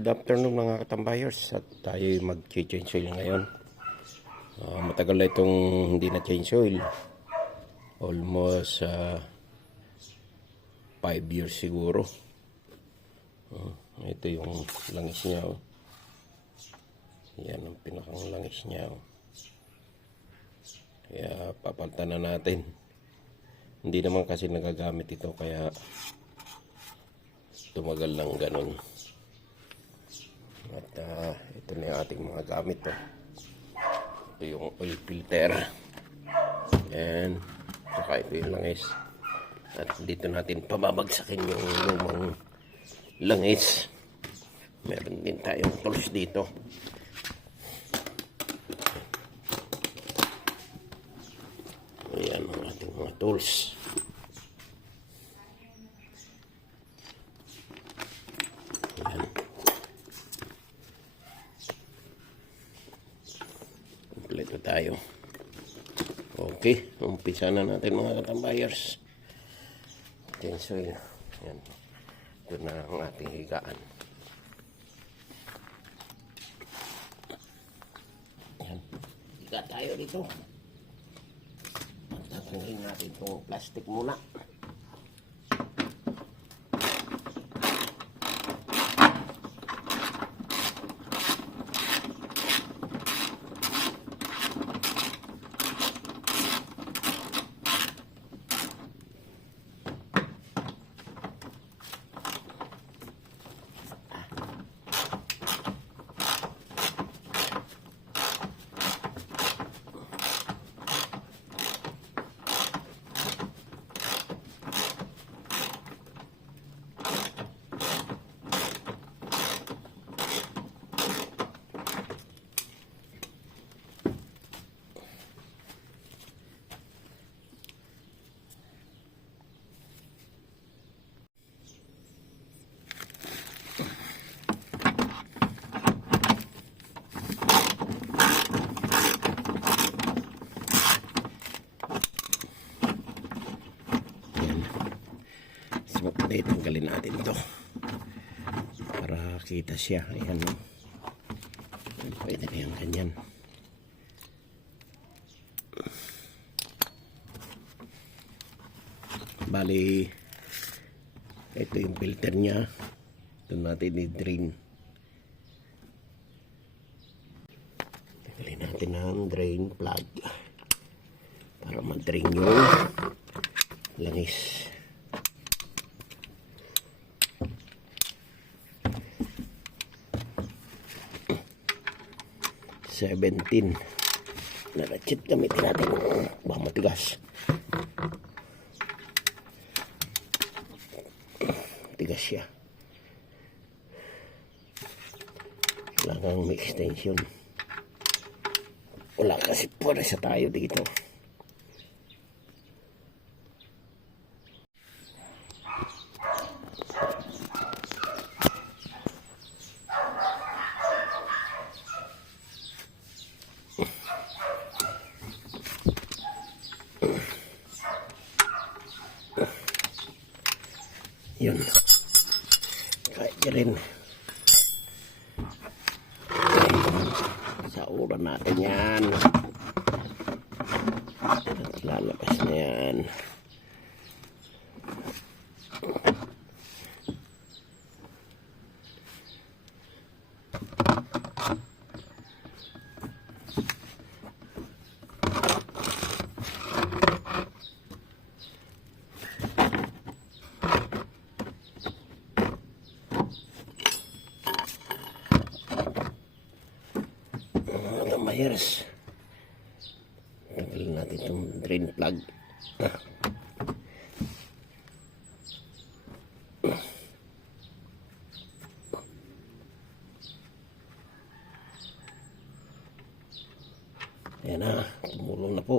Good afternoon mga katambayers at tayo mag-change oil ngayon. Ah, matagal na itong hindi na change oil. Almost 5 years siguro. Ah, ito yung langis niya. Oh. Yan ang pinakang langis niya. Oh. Kaya papalitan na natin. Hindi naman kasi nagagamit ito kaya tumagal lang ganun. At ah, ito na yung ating mga gamit. Oh. Ito yung oil filter. Yan. Saka ito yung langis. At dito natin pababagsakin yung lumang langis. Meron din tayong tools dito. Ayan ang ating mga tools. Ayan. Kompleto tayo. Okay, umpisa na natin mga katambayers. Tensoil. Yan. Ito na ang ating higaan. Yan. Higa tayo dito. Tatanggalin natin itong plastic muna. Yan. Okay, tanggalin natin ito. Para kita siya. Ayan. Pwede na yan ganyan. Bali, ito yung filter niya. Ito natin i-drain. Tanggalin natin ang drain plug para ma-drain yung langis. Seventeen. Naratchit gamitin natin. Baka matigas. Tigas siya. Kailangan may extension. Wala kasi pura sa tayo dito. Yun. Kahit ka rin. Sa uran natin yan. Lalabas na yan. mga mayers. Tanggalin natin itong drain plug. Ah. Ayan na, tumulong na po.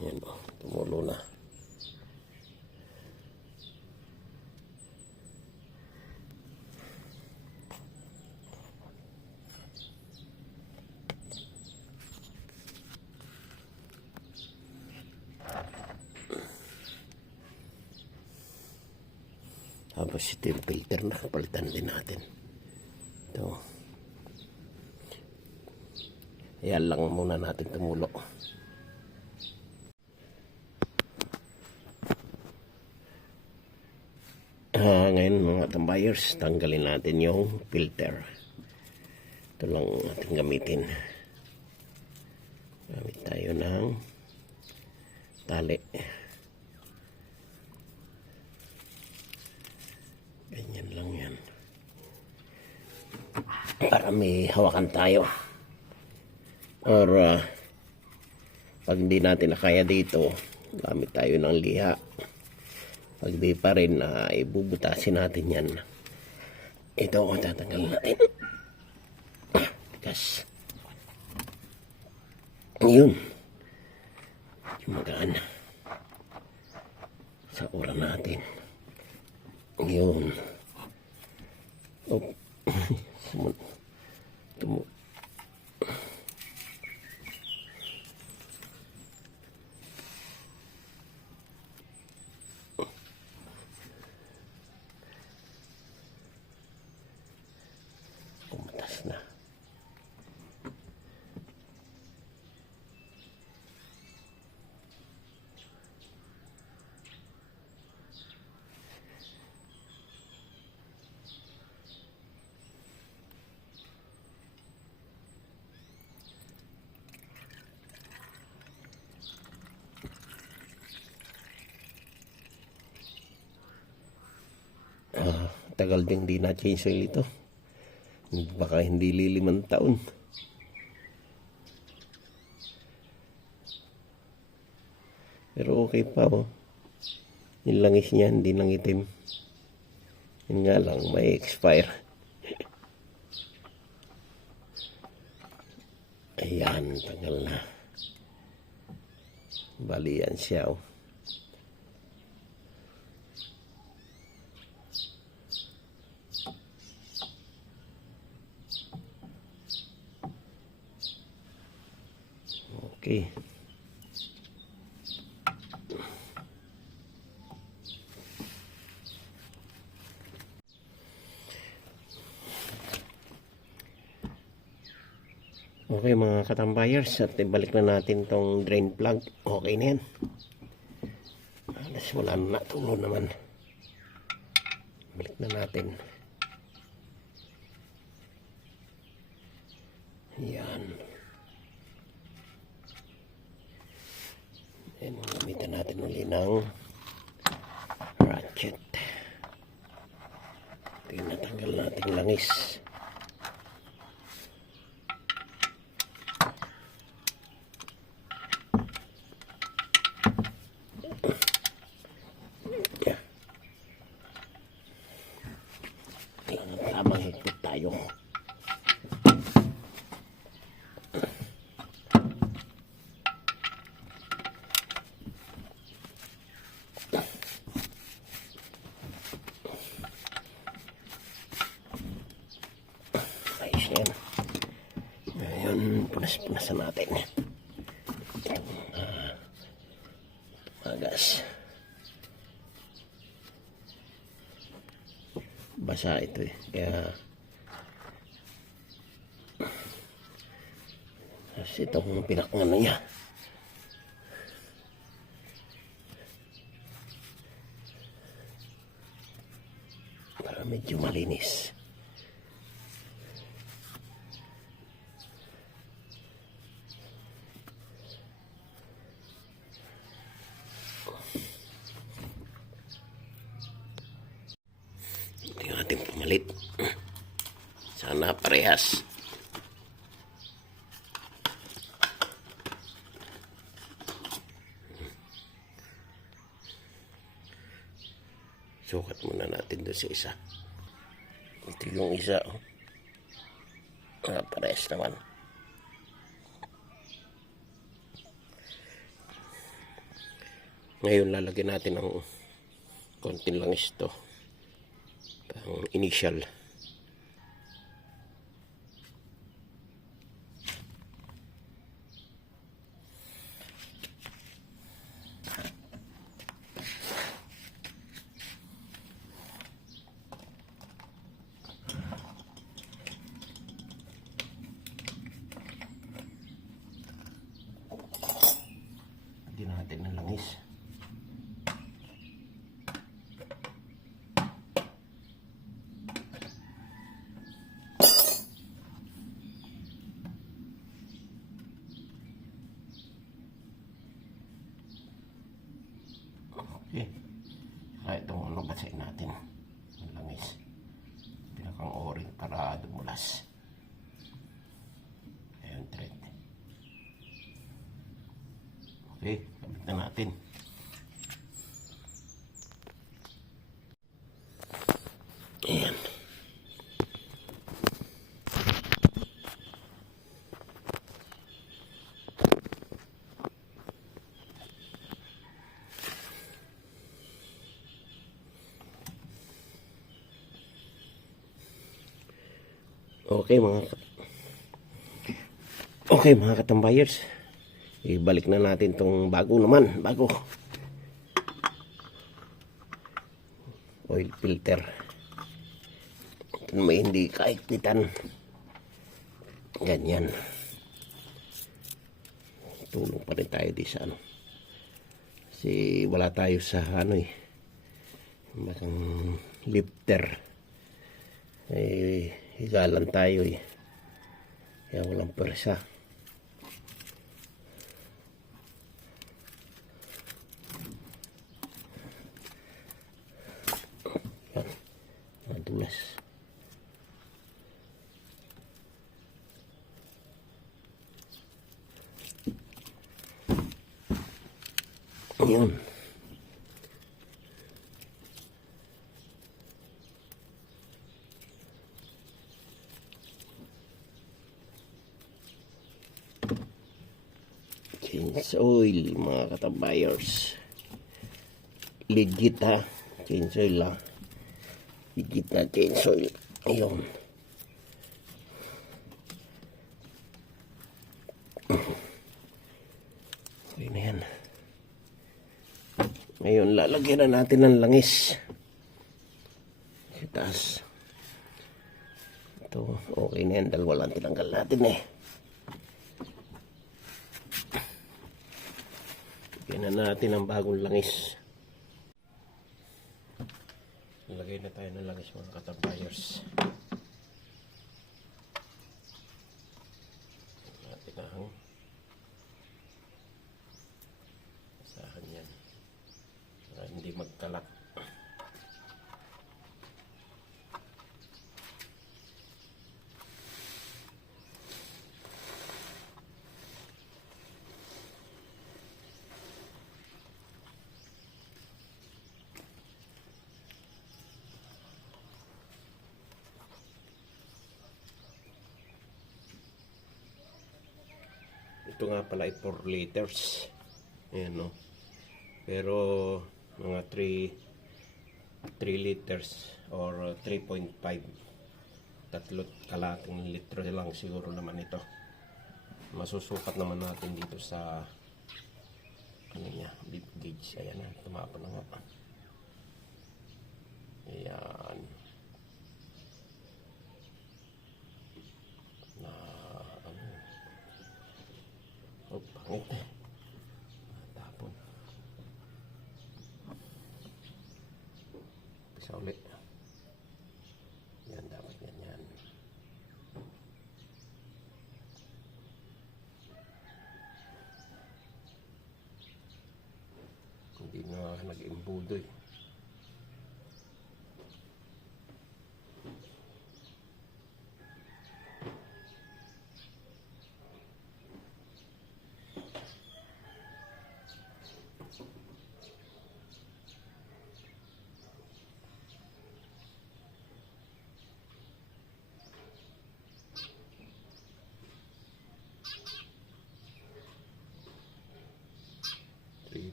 Yan o, tumulo na. Tapos ito yung filter na kapalitan din natin. Ito. Ayan lang muna natin tumulo. Ah, ngayon mga tambayers, tanggalin natin yung filter. Ito lang ating gamitin. Gamit tayo ng tali. Ganyan lang yan. Para may hawakan tayo. Or ah, pag hindi natin nakaya dito, gamit tayo ng liha. Pag di pa rin, uh, ibubutasin natin yan. Ito, tatanggal natin. Tigas. Yun. Magaan. Sa ura natin. Yun. Oh. Sumun- Tumu- Pumatas na. Ah, tagal ding di na-change oil ito. Baka hindi lilimang taon. Pero okay pa oh. Yung langis niya hindi nang itim. Yun nga lang, may expire. Ayan, tagal na. Bali yan siya oh. Okay. Okay mga katambayers at ibalik na natin tong drain plug. Okay na yan. Alas wala na natulo naman. Balik na natin. Yan. Ayan, gamitan natin uli ng ratchet. Ito yung natanggal nating langis. Yeah. Kailangan tamang higpit tayo. Ayos na yan. Ngayon, punas-punasan natin. Itong uh, magas. Basa ito eh. Kaya Tapos itong pinakangano niya. Para medyo malinis. Ito pumalit. Sana parehas. Sukat muna natin doon sa isa. Ito yung isa. Oh. Ah, parehas naman. Ngayon lalagyan natin ng konting langis to. initial basahin natin. Ang langis. Pinakang oring para dumulas. Ayan, thread. Okay, kabit na natin. Ayan. Okay mga ka- Okay mga katambayers. Ibalik na natin tong bago naman, bago. Oil filter. May hindi kaikpitan. Ganyan. Tulong pa rin tayo di sa ano. Kasi wala tayo sa ano eh. Bakang lifter. Eh, higalan tayo eh. Kaya walang persa. Yan. Madulas. Yun. Change oil, mga katabayers. Legit ha. Change oil ha. Legit na change oil. Ayun. Okay na yan. Ngayon, lalagyan na natin ng langis. Sa taas. Ito, okay na yan. Dalawa lang tinanggal natin eh. Lagyan na natin ang bagong langis. Lagay na tayo ng langis mga katabayers. Natin ang asahan yan. Para hindi magkalak. Ito nga pala ay 4 liters. Ayan no. Pero mga 3 3 liters or 3.5 tatlo kalating litro lang siguro naman ito. Masusukat naman natin dito sa ano niya, deep gauge. Ayan na, tumapa na nga. Ayan. Na, ano, Oh, pangit eh. Tapon. Pisa ulit. Yan, dapat yan yan. Hindi na nag-imbudo eh.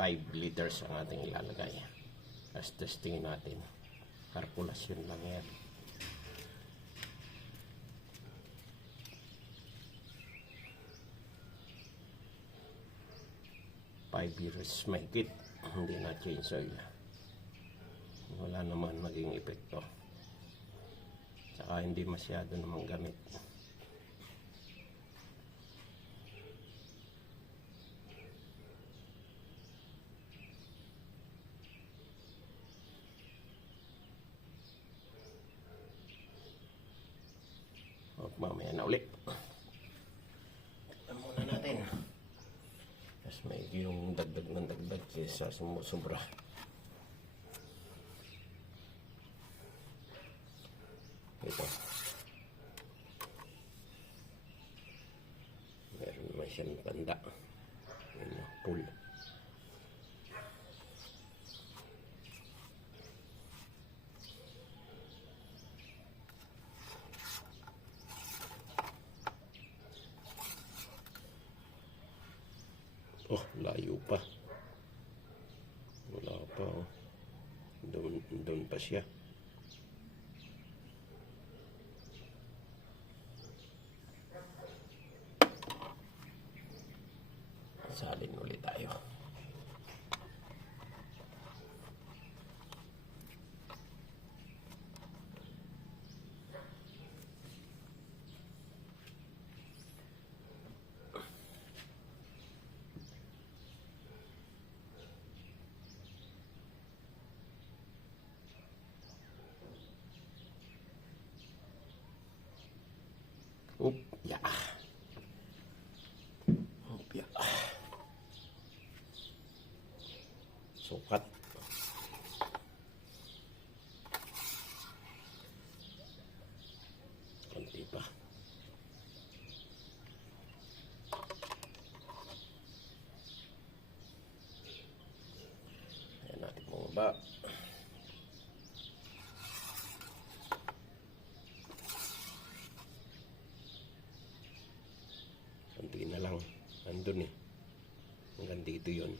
5 liters ang ating ilalagay. As testingin natin. Kalkulasyon lang yan. Five years mahigit. Hindi na change oil. Wala naman naging epekto. Tsaka hindi masyado namang gamit. O, mamaya na ulit. Tignan muna natin. Mas may yung dagdag ng dagdag kaysa sumusubra. Ito. Meron naman siyang tanda. Yun o, pull. Oh, layo pa. Wala pa oh. Doon, doon pa siya. Salin ulit tayo. Up, ya. Up, ya. Sukat. Kunti pa. Ayan natin bumaba. Kunti na lang. Andun eh. Hanggang dito yun.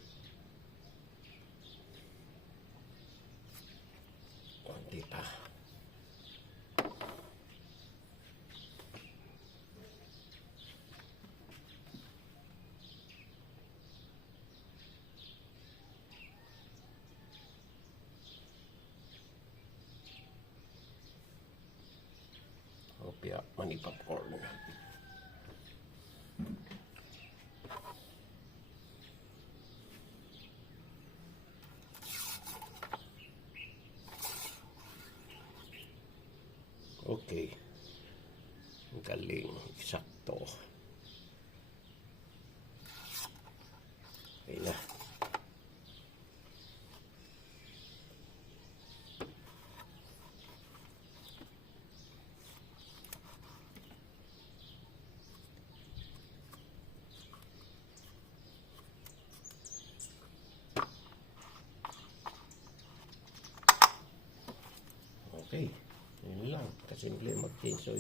Kunti pa. Opya, mani popcorn. Okay. Ang Galing. Eksakto. Ito.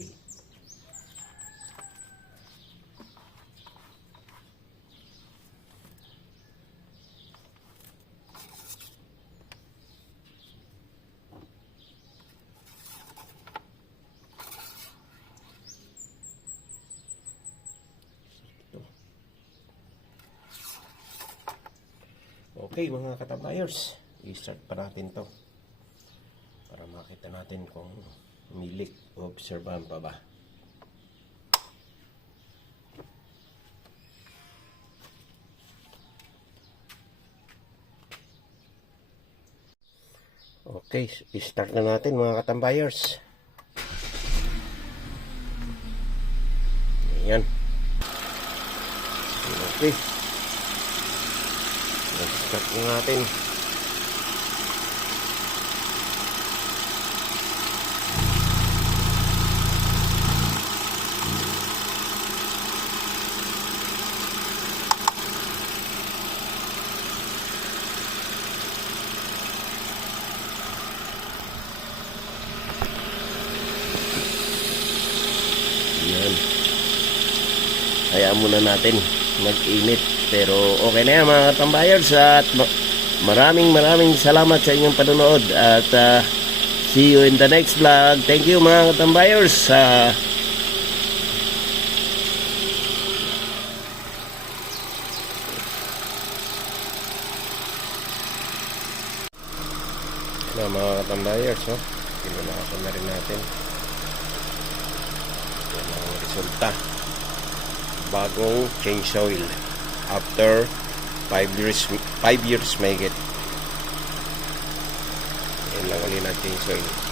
Okay mga katabayers, i-start pa natin to para makita natin kung milik obserbahan pa ba. Okay, start na natin mga katambayers. Ayan. Okay. Start na natin. Ayan. Hayaan muna natin mag-init. Pero okay na yan mga katambayers at ma- maraming maraming salamat sa inyong panonood at ah, see you in the next vlog. Thank you mga katambayers. Uh, Yan ang mga katambayers, oh. Pinunakasan na rin natin. Yan ang resulta. Bagong change oil. After 5 years, 5 years may get. Yan lang ulit na change oil.